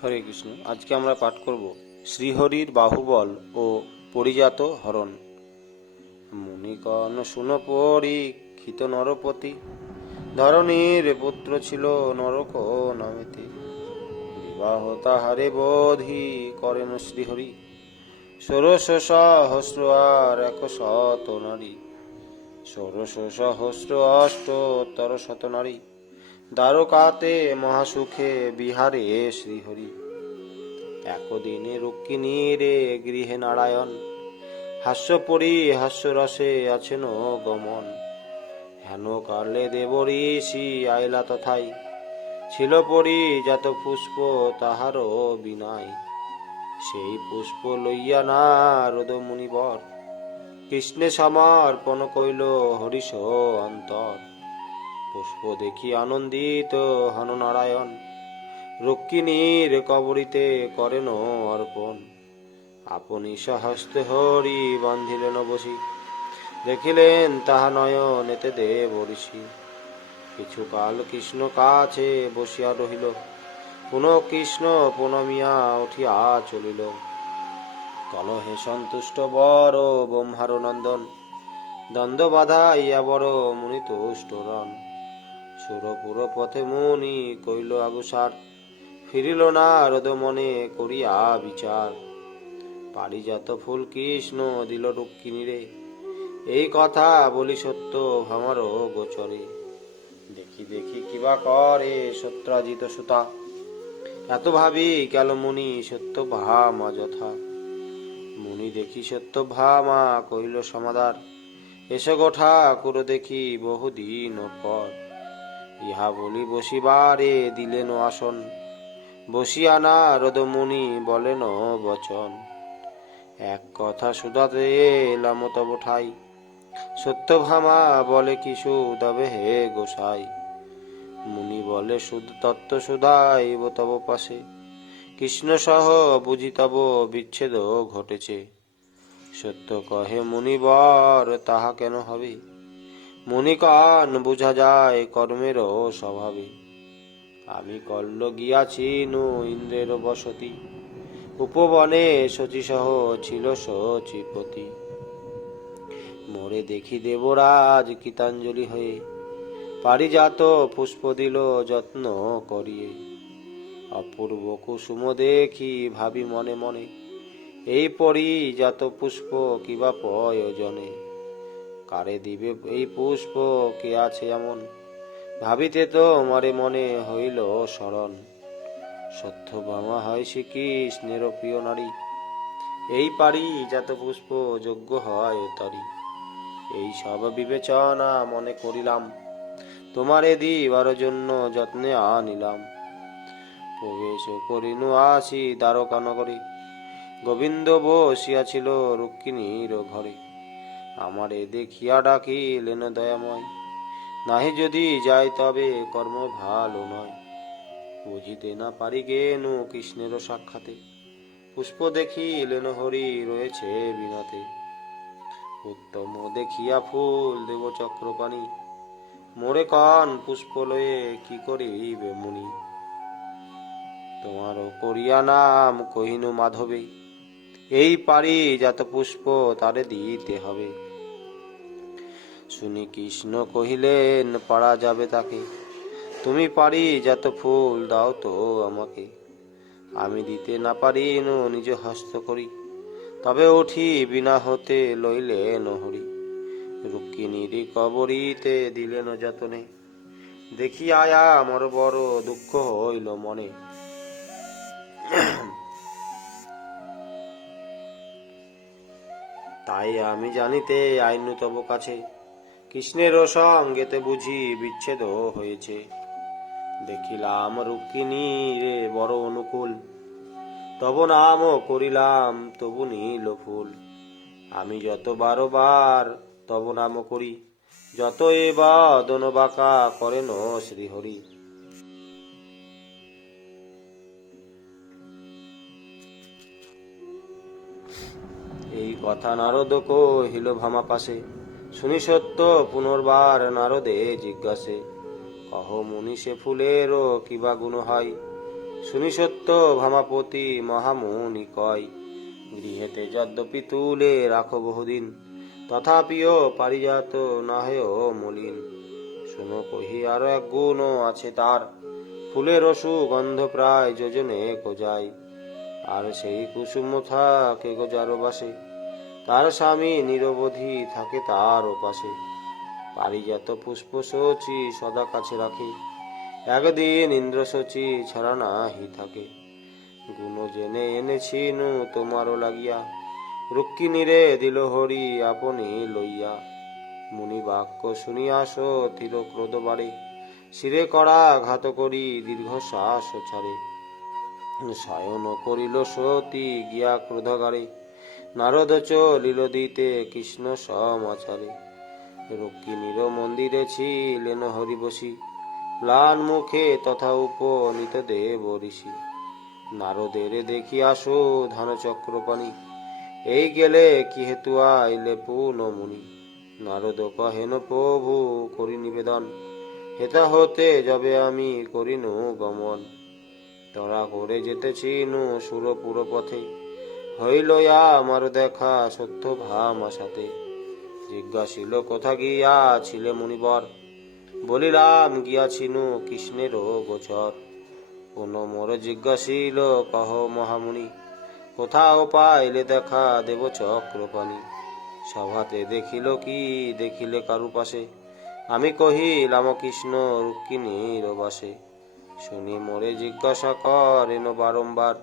হরে কৃষ্ণ। আজকে আমরা পাঠ করব শ্রীহরির বাহুবল ও পরিজাত হরণ। মুনিগণ শুন পরীক্ষিত নরপতি, ধরণীর পুত্র ছিল নরক নামেতে। বিবাহ তাহারে বোধি করেন শ্রীহরি, ১৬,০০০ আর ১০০ নারী। ১৬,০০০ অষ্টোত্তর শত নারী, দ্বারকাতে মহাসুখে বিহারে শ্রীহরি। একদিনে রুক্মিণীরে গৃহে নারায়ণ, হাস্যপরি হাস্যরসে আছেন গমন। হেন কালে দেব ঋষি আইলা তথায়, ছিল পরিজাত পুষ্প তাহারও বিনায়। সেই পুষ্প লইয়া নারদ মুনিবর, কৃষ্ণে সমর্পণ কইল হরিষ অন্তর। পুষ্প দেখি আনন্দিত হন নারায়ণ, রুক্মিণীর কবরিতে করেন অর্পণ। আপনি সহস্তে হরি বান্ধিলেন বসি, দেখিলেন তাহা নয়নেতে দেব ঋষি। কিছুকাল কৃষ্ণ কাছে বসিয়া রহিল, পুনঃ কৃষ্ণ প্রণমিয়া উঠিয়া চলিল। কলহে সন্তুষ্ট বর ব্রহ্মার নন্দন, দ্বন্দ্ব বাধাইয়া বড় মুনি তুষ্ট রন। সুরপুর পথে মুনি কইল আগুসার, ফিরিল নারদ মনে করিয়া বিচার। পারিজাত ফুল কৃষ্ণ দিল রুক্মিণীরে, এই কথা বলি সত্য ভামার গোচরে। দেখি দেখি কিবা করে সত্রাজিত সুতা, এত ভাবি কেন মুনি সত্য ভামা যথা। মুনি দেখি সত্য ভামা কহিল সমাদার, এসে গোঠা করে দেখি বহুদিন পর। ইহা বলি বসিবারে দিলেন আসন, বসিয়া নারদ মুনি বলেন বচন। এক কথা শুধাতে এলাম তব ঠাই, সত্যভামা বলে কিছু তবে হে গোসাই। মুনি বলে শুদ্ধ তত্ত্ব শুধাইব তব পাশে, কৃষ্ণ সহ বুঝি তব বিচ্ছেদ ঘটেছে। সত্য কহে মুনিবর তাহা কেন হবে, মুনিকান বুঝা যায় কর্মের স্বভাবে। আমি কল্ল গিয়াছি নু ইন্দ্রের বসতি, উপবনে শচী সহ ছিল শচীপতি। মোরে দেখি দেবরাজ কৃতাঞ্জলি হয়ে, পারিজাত পুষ্প দিল যত্ন করিয়ে। অপূর্ব কুসুম দেখি ভাবি মনে মনে, এই পরিজাত পুষ্প কিবা প্রয়োজনে। কারে দিবে এই পুষ্প কে আছে এমন, ভাবিতে তো মারে মনে হইল স্মরণ। সত্যভামা হয় শ্রীকৃষ্ণের প্রিয় নারী, এই পারিজাত পুষ্প যোগ্য হয় তরি। এই সব বিবেচনা মনে করিলাম, তোমারে দিবার জন্য যত্নে আনিলাম। প্রবেশ করিনু আসি দ্বারকা নগরে, গোবিন্দ বসিয়াছিল রুক্মিণীর ঘরে। আমারে দেখিয়া ডাকিলেন দয়াময়, নাহি যদি যাই তবে কর্ম ভালো নয়। বুঝিতে না পারি গেনু কৃষ্ণের সাক্ষাতে, পুষ্প দেখিলেন হরি রয়েছে বিনাতে। উত্তম দেখিয়া ফুল দেব চক্রপাণি, মোরে কন পুষ্প লয়ে কি করিবে মুনি। তোমার করিয়া নাম কহিনু মাধবে, এই পারিজাত পুষ্প তারে দিতে হবে। শুনি কৃষ্ণ কহিলেন পারা যাবে তাকে, তুমি পারিজাত ফুল দাও তো আমাকে। আমি দিতে না পারিনু নিজ হস্ত করি, তবে উঠি বিনা হতে লইলেন হরি। রুক্মিণীর কবরিতে দিলেন যতনে, দেখি আয়া আমার বড় দুঃখ হইল মনে। তাই আমি জানিতে আইনু তব কাছে, কৃষ্ণের সঙ্গেতে বুঝি বিচ্ছেদ হয়েছে। দেখিলাম রুক্মিণীর বড় অনুকূল, তব নাম করিলাম তবু নীল ফুল। আমি যত বারবার তব নাম করি, যত এ বাদন বাঁকা করেন শ্রীহরি। এই কথা নারদ কহিল ভামা পাশে, শুনি সত্য পুনর্বার নারদে জিজ্ঞাসে। কহ মুনি সে ফুলেরও কিবা গুণ হয়, শুনি সত্য ভামাপতি মহামুনি কয়, গৃহেতে যদ্যপি তুলে রাখো বহুদিন, তথাপিও পারিজাত না হেয় মলিন। শুনো কহি আরো এক গুণ আছে তার, ফুলের সুগন্ধ প্রায় যোজনে যায়। আর সেই কুসুম থাকে গো যার বাসে, তার স্বামী নিরবধি থাকে তার পাশে। পারিজাত পুষ্প সচি সদা কাছে রাখে, একদিন ইন্দ্র সচি ছাড়া নাহি থাকে। গুণ জেনে এনেছি নু তোমারও লাগিয়া, রুক্মিণীরে দিল হরি আপনি লইয়া। মুনি বাক্য শুনিয়াস তীর ক্রোধ বাড়ে, শিরে করা ঘাত করি দীর্ঘশ্বাস ছাড়ে। শয়ন করিল সতী গিয়া ক্রোধাগারে, নারদ চলিল দিতে কৃষ্ণ সমাচারে। রুক্মিণীর মন্দিরে ছিলেন হরি বসি, ম্লান মুখে তথা উপনীত দেব ঋষি। নারদের দেখিয়াস ধান চক্রপাণি, এই গেলে কি হেতু আইলে পুন মুনি। নারদ কহেন প্রভু করি নিবেদন, হেতা হতে যাবে আমি করিনু গমন। তরা করে যেতেছি নু সুরপুর পথে, হইল আমার দেখা সত্য ভামা সাথে। জিজ্ঞাসিল কোথা গিয়াছিলে মুনিবর, বলিলাম গিয়াছিনু কৃষ্ণের গোচর। কোন মোর জিজ্ঞাসিল কহ মহামুনি, কোথাও পাইলে দেখা দেব চক্রপাণি। সভাতে দেখিল কি দেখিলে কারু পাশে, আমি কহিলাম কৃষ্ণ রুক্মিণীর বাসে। শুনি মোরে জিজ্ঞাসা করেন বারংবার,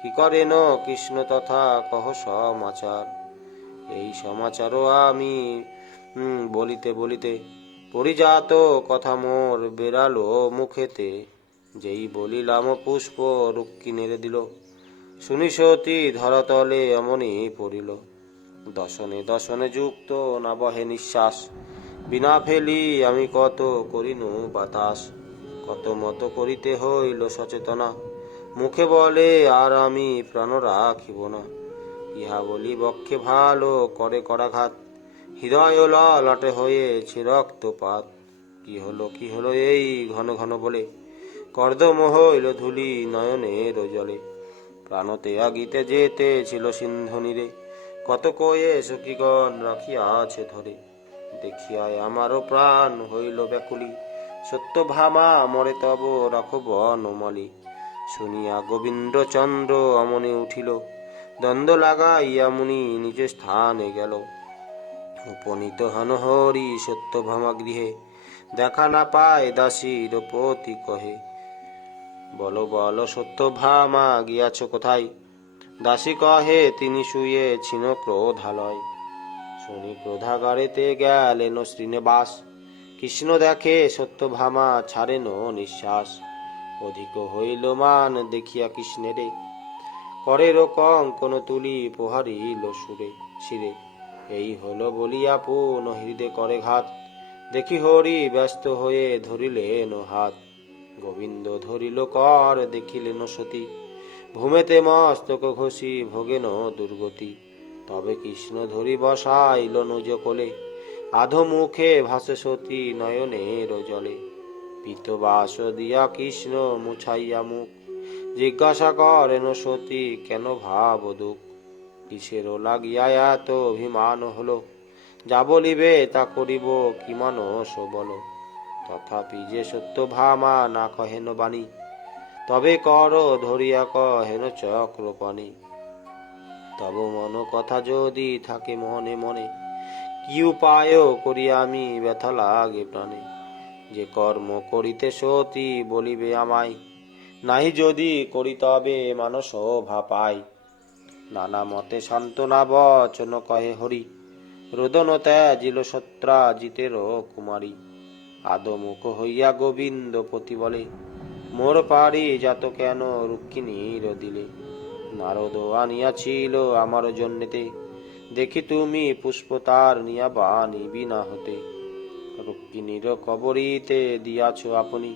কি করেন কৃষ্ণ তথা কহ সমাচার। এই সমাচারও আমি বলিতে বলিতে, পরিজাত কথা মোর বেরালো মুখেতে। যেই বলিলাম পুষ্প রুক্মিণীর দিল, শুনি সতী ধরাতলে অমনি পড়িল। দশনে দশনে যুক্ত না বহে নিঃশ্বাস, বিনা ফেলি আমি কত করিনু বাতাস। কত মত করিতে হইল সচেতনা, মুখে বলে আর আমি প্রাণ রাখিব না। ইহা বলি বক্ষে ভালো করে করাঘাত, হৃদয় ললাটে হয়েছে রক্তপাত। কি হলো এই ঘন ঘন বলে, কর্দম হইল ধুলি নয়নের জলে। প্রাণতে আগিতে যেতে ছিল সিন্ধু নীরে, কত কয়ে সখীগণ রাখিয়াছে ধরে। দেখিয়ায় আমারও প্রাণ হইল ব্যাকুলি, সত্য ভামা মরে তব রাখো বনমালী। শুনিয়া গোবিন্দ চন্দ্র অমনি উঠিল, দ্বন্দ্ব লাগাইয়া মুনি নিজ স্থানে গেল। উপনীত হন হরি সত্য ভামা গৃহে, দেখা না পায় দাসীর পতি কহে। বলো বলো সত্য ভামা গিয়াছ কোথায়, দাসী কহে তিনি শুয়েছিন ক্রোধালয়। শুনি ক্রোধাগারেতে গেলেন শ্রীনিবাস, কৃষ্ণ দেখে সত্য ভামা ছাড়েন নিঃশ্বাস। অধিক হইল মান দেখিয়া কৃষ্ণেরে, করের কঙ্কন তুলি পোহারিল সুরে শিরে। এই হলো বলিয়া পুন হৃদে করে ঘাত, দেখি হরি ব্যস্ত হয়ে ধরিলেন হাত। গোবিন্দ ধরিল কর দেখিলেন সতী, ভূমেতে মস্তক ঘষি ভোগেন দুর্গতি। তবে কৃষ্ণ ধরি বসাইল নিজ কোলে, আধো মুখে ভাসে সতী নয়নের জলে। পীতবাস দিয়া কৃষ্ণ মুছাইয়া মুখ, জিজ্ঞাসা করেন সতী কেন ভাব দুঃখ। কিসের লাগিয়া এত অভিমান হলো, যা বলিবে তা করিব কি মানস বলো। তথাপি যে সত্য ভামা না কহেন বাণী, তবে কর ধরিয়া কহেন চক্রপাণি। তব মন কথা যদি থাকে মনে মনে, কি উপায় করি আমি ব্যথা লাগে প্রাণে। যে কর্ম করিতে সতী বলিবে আমায়, নাহি যদি করি তবে মানস ভাপাই। নানা মতে সান্ত্বনা বচন কহে হরি, রোদন ত্যাজিল সত্রা জিতের কুমারী। আদমুখ হইয়া গোবিন্দ পতি বলে, মোর পারি যাত কেন রুক্মিণীর দিলে। নারদ আনিয়াছিল আমার জন্যেতে, দেখি তুমি পুষ্প তার নিয়া বাণী বিনা হতে। রুক্মিণীর কবরীতে দিয়াছ আপনি,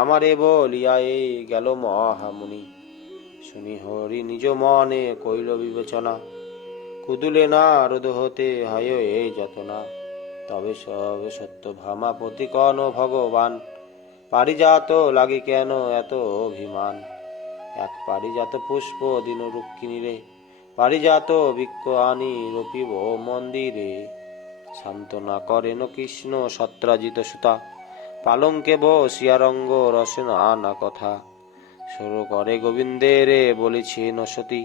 আমারে বলিয়া এই গেল মহামুনি। শুনি হরি নিজ মনে কইল বিবেচনা, কুদুলে নারদ হতে হায় এ যতনা। তবে সবে সত্য ভামাপতি কন ভগবান, পারিজাত লাগি কেন এত অভিমান। এক পারিজাত পুষ্প দিন রুক্মিণী রে, পারিজাত বৃক্ষ আনি রোপিব মন্দিরে। সান্ত্বনা করেন কৃষ্ণ সত্রাজিত সুতা, পালঙ্কে বসিয়া রঙ্গ রসনা আনা কথা। সুর করে গোবিন্দের বলেছেন সতী,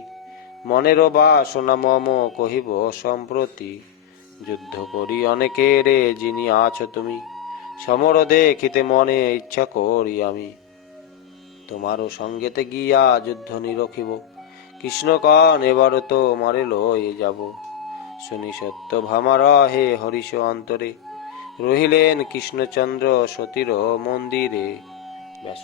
মনের বাসনা মম কহিব সম্প্রতি। যুদ্ধ করি অনেকের যিনি আছো তুমি, সমর দেখিতে মনে ইচ্ছা করি আমি। তোমারও সঙ্গেতে গিয়া যুদ্ধ নিরখিব, কৃষ্ণ কন এবার তো মারে লয়ে যাব। শুনি সত্য ভামা রহে হরিষ অন্তরে, রহিলেন কৃষ্ণচন্দ্র সতীর মন্দিরে। ব্যাস